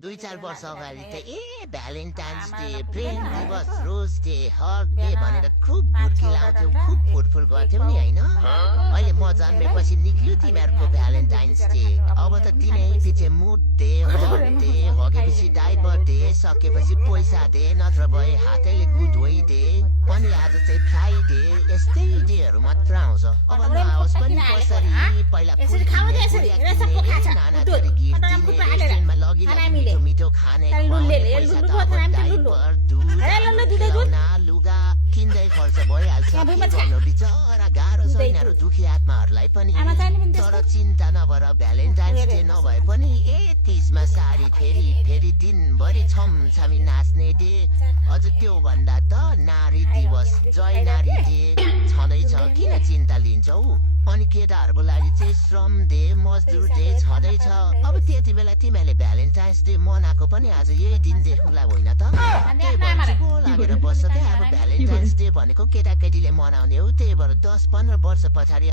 2-4 वर्ष अगाडि त भ्यालेन्टाइन्स डे प्रेम दिवस रोज डे हक डे भनेर खुब भुर्किलाउँथ्यौ खुब फुटफुट गर्थ्यौ नि होइन अहिले म जन्मेपछि निक्ल्यो तिमीहरूको भ्यालेन्टाइन्स डे अब त दिनै पछि मुड डे हक डे हकेपछि डाइपर डे सकेपछि पैसा डे नत्र भए हातैले गुड वे डे अनि आज चाहिँ फ्राइडे यस्तै डेहरू मात्र आउँछ अब नआओस् पनि कसरी पहिला फुल नाना थरी गिफ्ट दिने रेस्टुरेन्टमा लगिने मिठो खाने पैसा त अब डाइपर दुध खेलौना लुगा किन्दै खर्च भइहाल्छ गर्नु बिचरा गाह्रो छ यिनीहरू दुखी आत्माहरूलाई पनि तर चिन्ता नभएर भ्यालेन्टाइन्स डे नभए पनि 30मा साडी फेरि दिनभरि छमछमी नाच्ने डे अझ त्यो भन्दा त नारी दिवस जय नारी डे छँदैछ किन चिन्ता लिन्छौ अनि केटाहरूको लागि चाहिँ श्रम डे मजदुर डे छँदैछ अब त्यति बेला तिमीहरूले भ्यालेन्टाइन्स डे मनाएको पनि आज यही दिन देख्नुलाई होइन त लागेर बस्छ त अब भ्यालेन्टाइन्स डे भनेको केटाकेटीले मनाउने हो त्यही भएर 10-15 वर्ष पछाडि